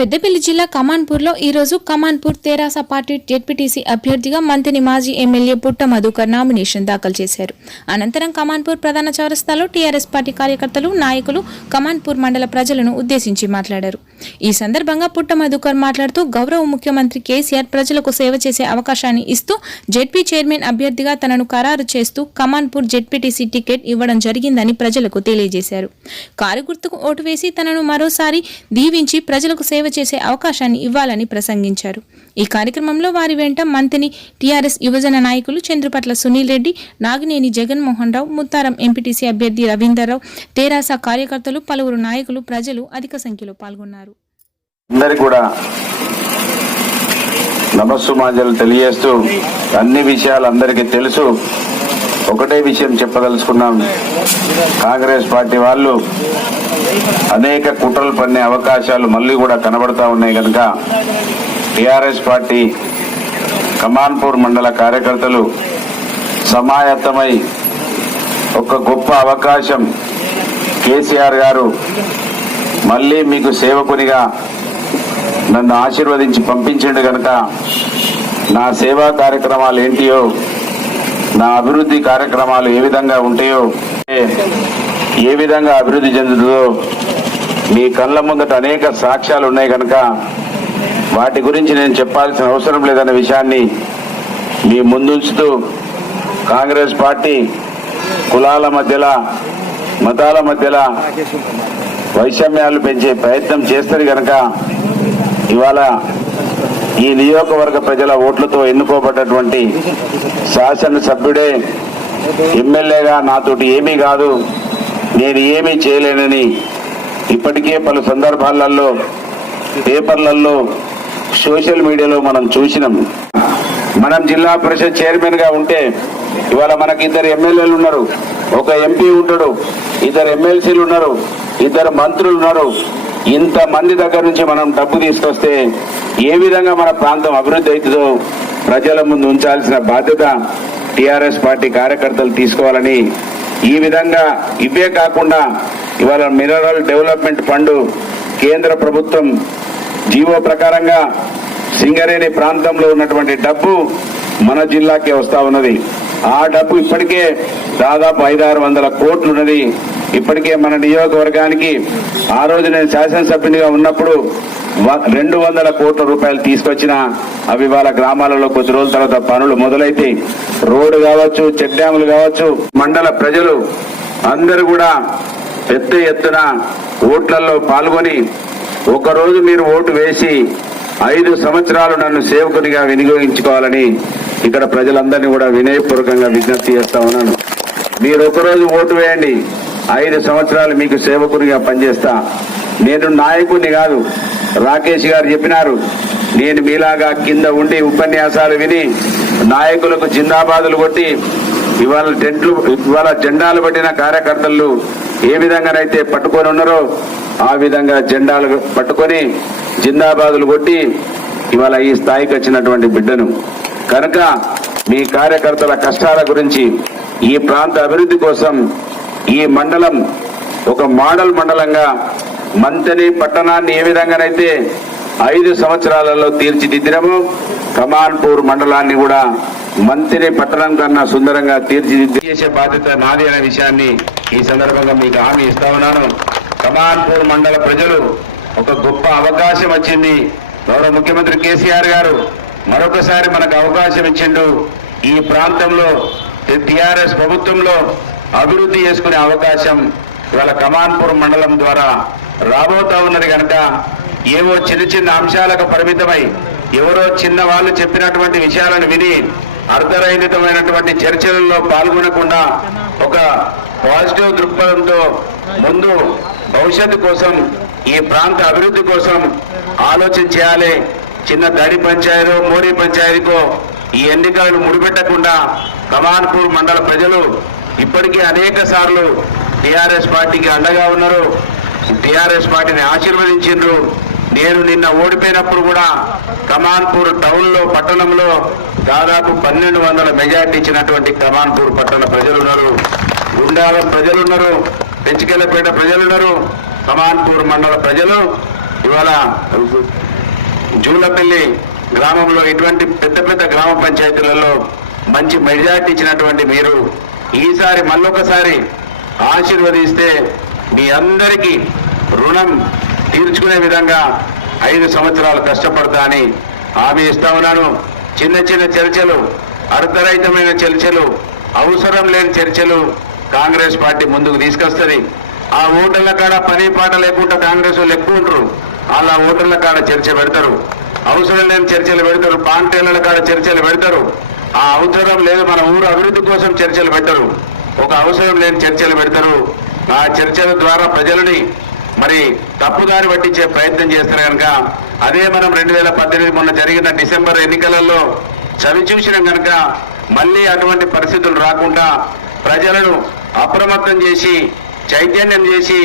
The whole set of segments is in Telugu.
పెద్దపల్లి జిల్లా కమాన్పూర్లో ఈరోజు కమాన్పూర్ తెరాస పార్టీ జెడ్పీటీసీ అభ్యర్థిగా మంత్రి మాజీ ఎమ్మెల్యే పుట్ట మధుకర్ నామినేషన్ దాఖలు చేశారు. అనంతరం కమాన్పూర్ ప్రధాన చౌరస్తాలో టీఆర్ఎస్ పార్టీ కార్యకర్తలు, నాయకులు కమాన్పూర్ మండల ప్రజలను ఉద్దేశించి మాట్లాడారు. ఈ సందర్భంగా పుట్ట మధుకర్ మాట్లాడుతూ గౌరవ ముఖ్యమంత్రి కేసీఆర్ ప్రజలకు సేవ చేసే అవకాశాన్ని ఇస్తూ జెడ్పీ చైర్మన్ అభ్యర్థిగా తనను ఖరారు చేస్తూ కమాన్పూర్ జెడ్పీటీసీ టికెట్ ఇవ్వడం జరిగిందని ప్రజలకు తెలియజేశారు. కారు గుర్తుకు ఓటు వేసి తనను మరోసారి దీవించి ప్రజలకు సేవ చేసే అవకాశాన్ని ఇవ్వాలని ప్రసంగించారు. ఈ కార్యక్రమంలో వారి వెంట మంత్రి, టీఆర్ఎస్ యువజన నాయకులు చంద్రపట్ల సునీల్ రెడ్డి, నాగినేని జగన్మోహన్ రావు, ముత్తారం ఎంపీటీసీ అభ్యర్థి రవీందర్రావు, తెరాస కార్యకర్తలు, పలువురు నాయకులు, ప్రజలు అధిక సంఖ్యలో పాల్గొన్నారు. అందరికీ కూడా నమస్సుమాంజలు తెలియజేస్తూ అన్ని విషయాలు అందరికీ తెలుసు. ఒకటే విషయం చెప్పదలుచుకున్నాం. కాంగ్రెస్ పార్టీ వాళ్ళు అనేక కుట్రలు పన్నే అవకాశాలు మళ్ళీ కూడా కనబడతా ఉన్నాయి కనుక టీఆర్ఎస్ పార్టీ కమాన్పూర్ మండల కార్యకర్తలు సమాయత్తమై ఒక గొప్ప అవకాశం కేసీఆర్ గారు మళ్ళీ మీకు సేవకునిగా నన్ను ఆశీర్వదించి పంపించిండు కనుక నా సేవా కార్యక్రమాలు ఏంటియో, నా అభివృద్ధి కార్యక్రమాలు ఏ విధంగా ఉంటాయో, ఏ విధంగా అభివృద్ధి చెందుతుందో మీ కళ్ళ ముందట అనేక సాక్ష్యాలు ఉన్నాయి కనుక వాటి గురించి నేను చెప్పాల్సిన అవసరం లేదన్న విషయాన్ని మీ ముందుంచుతూ కాంగ్రెస్ పార్టీ కులాల మధ్యలో, మతాల మధ్యలో వైషమ్యాలు పెంచే ప్రయత్నం చేస్తుంది కనుక ఇవాళ ఈ నియోజకవర్గ ప్రజల ఓట్లతో ఎన్నుకోబడ్డటువంటి శాసనసభ్యుడే ఎమ్మెల్యేగా నాతోటి ఏమీ కాదు, నేను ఏమీ చేయలేనని ఇప్పటికే పలు సందర్భాలలో పేపర్లలో, సోషల్ మీడియాలో మనం చూసినాం. మనం జిల్లా పరిషత్ చైర్మన్ గా ఉంటే ఇవాళ మనకి 2 ఎమ్మెల్యేలు ఉన్నారు, 1 ఎంపీ ఉంటాడు, 2 ఎమ్మెల్సీలు ఉన్నారు, 2 మంత్రులు ఉన్నారు. ఇంతమంది దగ్గర నుంచి మనం డబ్బు తీసుకొస్తే ఏ విధంగా మన ప్రాంతం అభివృద్ధి అవుతుందో ప్రజల ముందు ఉంచాల్సిన బాధ్యత టీఆర్ఎస్ పార్టీ కార్యకర్తలు తీసుకోవాలని, ఈ విధంగా ఇవే కాకుండా ఇవాళ మినరల్ డెవలప్మెంట్ ఫండ్ కేంద్ర ప్రభుత్వం జీవో ప్రకారంగా సింగరేణి ప్రాంతంలో ఉన్నటువంటి డబ్బు మన జిల్లాకే వస్తా ఉన్నది. ఆ డబ్బు ఇప్పటికే దాదాపు 500-600 కోట్లు ఉన్నది. ఇప్పటికే మన నియోజకవర్గానికి ఆ రోజు నేను శాసనసభ్యునిగా ఉన్నప్పుడు 200 కోట్ల రూపాయలు తీసుకొచ్చిన అవి వాళ్ళ గ్రామాలలో కొద్ది రోజుల తర్వాత పనులు మొదలైతే రోడ్డు కావచ్చు, చెక్ డ్యాములు కావచ్చు, మండల ప్రజలు అందరూ కూడా పెద్ద ఎత్తున ఓట్లలో పాల్గొని ఒకరోజు మీరు ఓటు వేసి 5 సంవత్సరాలు నన్ను సేవకునిగా వినియోగించుకోవాలని ఇక్కడ ప్రజలందరినీ కూడా వినయపూర్వకంగా విజ్ఞప్తి చేస్తా ఉన్నాను. మీరు ఒకరోజు ఓటు వేయండి, 5 సంవత్సరాలు మీకు సేవకునిగా పనిచేస్తా. నేను నాయకుడిని కాదు, రాకేష్ గారు చెప్పినారు, నేను మీలాగా కింద ఉండి ఉపన్యాసాలు విని నాయకులకు జిందాబాదులు కొట్టి ఇవాళ జెండాలు పట్టిన కార్యకర్తలు ఏ విధంగానైతే పట్టుకొని ఉన్నారో ఆ విధంగా జెండాలు పట్టుకొని జిందాబాదులు కొట్టి ఇవాళ ఈ స్థాయికి వచ్చినటువంటి బిడ్డను. కనుక మీ కార్యకర్తల కష్టాల గురించి, ఈ ప్రాంత అభివృద్ధి కోసం ఈ మండలం ఒక మోడల్ మండలంగా మంతని పట్టణాన్ని ఏ విధంగానైతే 5 సంవత్సరాలలో తీర్చిదిద్దినమో కమాన్పూర్ మండలాన్ని కూడా మంతిని పట్టణం కన్నా సుందరంగా తీర్చిదిద్ది చేసే బాధ్యత నాది అనే విషయాన్ని ఈ సందర్భంగా మీకు హామీ ఇస్తా ఉన్నాను. కమాన్పూర్ మండల ప్రజలు ఒక గొప్ప అవకాశం వచ్చింది. గౌరవ ముఖ్యమంత్రి కేసీఆర్ గారు మరొకసారి మనకు అవకాశం ఇచ్చిండు. ఈ ప్రాంతంలో టీఆర్ఎస్ ప్రభుత్వంలో అభివృద్ధి చేసుకునే అవకాశం ఇవాళ కమాన్పూర్ మండలం ద్వారా రాబోతా ఉన్నది కనుక ఏవో చిన్న అంశాలకు పరిమితమై ఎవరో చిన్న వాళ్ళు చెప్పినటువంటి విషయాలను విని అర్ధరహితమైనటువంటి చర్చలలో పాల్గొనకుండా ఒక పాజిటివ్ దృక్పథంతో ముందు భవిష్యత్తు కోసం, ఈ ప్రాంత అభివృద్ధి కోసం ఆలోచన చేయాలి. చిన్న దడి పంచాయతీ, మోడీ పంచాయతీకో ఈ ఎన్నికలను ముడిపెట్టకుండా కమాన్పూర్ మండల ప్రజలు ఇప్పటికే అనేక సార్లు టీఆర్ఎస్ పార్టీకి అండగా ఉన్నారు, టీఆర్ఎస్ పార్టీని ఆశీర్వదించారు. నేను నిన్న ఓడిపోయినప్పుడు కూడా కమాన్పూర్ టౌన్ లో, పట్టణంలో దాదాపు 1200 మెజార్టీ ఇచ్చినటువంటి కమాన్పూర్ పట్టణ ప్రజలున్నారు, గుండాలం ప్రజలున్నారు, పెంచికెళ్లపేట ప్రజలున్నారు, కమాన్పూర్ మండల ప్రజలు ఇవాళ జూలపల్లి గ్రామంలో ఇటువంటి పెద్ద పెద్ద గ్రామ పంచాయతీలలో మంచి మెజార్టీ ఇచ్చినటువంటి మీరు ఈసారి మళ్ళొకసారి ఆశీర్వదిస్తే మీ అందరికీ రుణం తీర్చుకునే విధంగా 5 సంవత్సరాలు కష్టపడతా అని హామీ ఇస్తా ఉన్నాను. చిన్న చిన్న చర్చలు, అర్థరహితమైన చర్చలు, అవసరం లేని చర్చలు కాంగ్రెస్ పార్టీ ముందుకు తీసుకొస్తుంది. ఆ ఓటర్ల కాడ పని పాట లేకుండా కాంగ్రెస్ వాళ్ళు ఎక్కువ ఉంటారు. అలా ఓటర్ల కాడ చర్చ పెడతారు, అవసరం లేని చర్చలు పెడతారు, పాంటేళ్ల కాడ చర్చలు పెడతారు. ఆ అవసరం లేదు మన ఊరు అభివృద్ధి కోసం చర్చలు పెట్టరు, ఒక అవసరం లేని చర్చలు పెడతారు. ఆ చర్చల ద్వారా ప్రజలని మరి తప్పుదారి పట్టించే ప్రయత్నం చేస్తారు కనుక అదే మనం 2018 మొన్న జరిగిన డిసెంబర్ ఎన్నికలలో చవి చూసినాం కనుక మళ్ళీ అటువంటి పరిస్థితులు రాకుండా ప్రజలను అప్రమత్తం చేసి చైతన్యం చేసి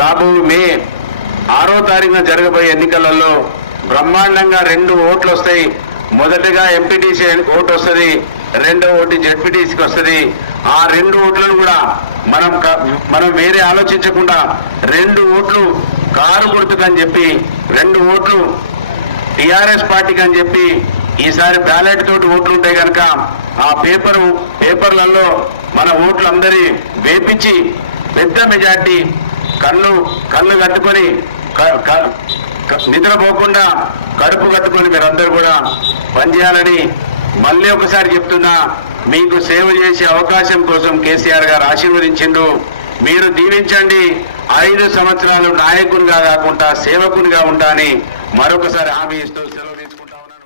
రాబో మే 6వ తారీఖున జరగబోయే ఎన్నికలలో బ్రహ్మాండంగా 2 ఓట్లు వస్తాయి. మొదటిగా ఎంపీటీసీ ఓటు వస్తుంది, రెండో ఓటు జెడ్పీటీసీకి వస్తుంది. ఆ 2 ఓట్లను కూడా మనం వేరే ఆలోచించకుండా 2 ఓట్లు కారు గుర్తుకని చెప్పి 2 ఓట్లు టిఆర్ఎస్ పార్టీకి అని చెప్పి ఈసారి బ్యాలెట్ తోటి ఓట్లు ఉంటాయి కనుక ఆ పేపర్లలో మన ఓట్లు అందరి వేపించి పెద్ద మెజార్టీ కళ్ళు కట్టుకొని నిద్రపోకుండా కడుపు కట్టుకొని మీరందరూ కూడా పనిచేయాలని మళ్ళీ ఒకసారి చెప్తున్నా. మీకు సేవ చేసే అవకాశం కోసం కేసీఆర్ గారు ఆశీర్వదించిండు. మీరు దీవించండి. 5 సంవత్సరాలు నాయకునిగా కాకుండా సేవకునిగా ఉంటానని మరొకసారి హామీ ఇస్తూ సెలవు తీసుకుంటా ఉన్నాను.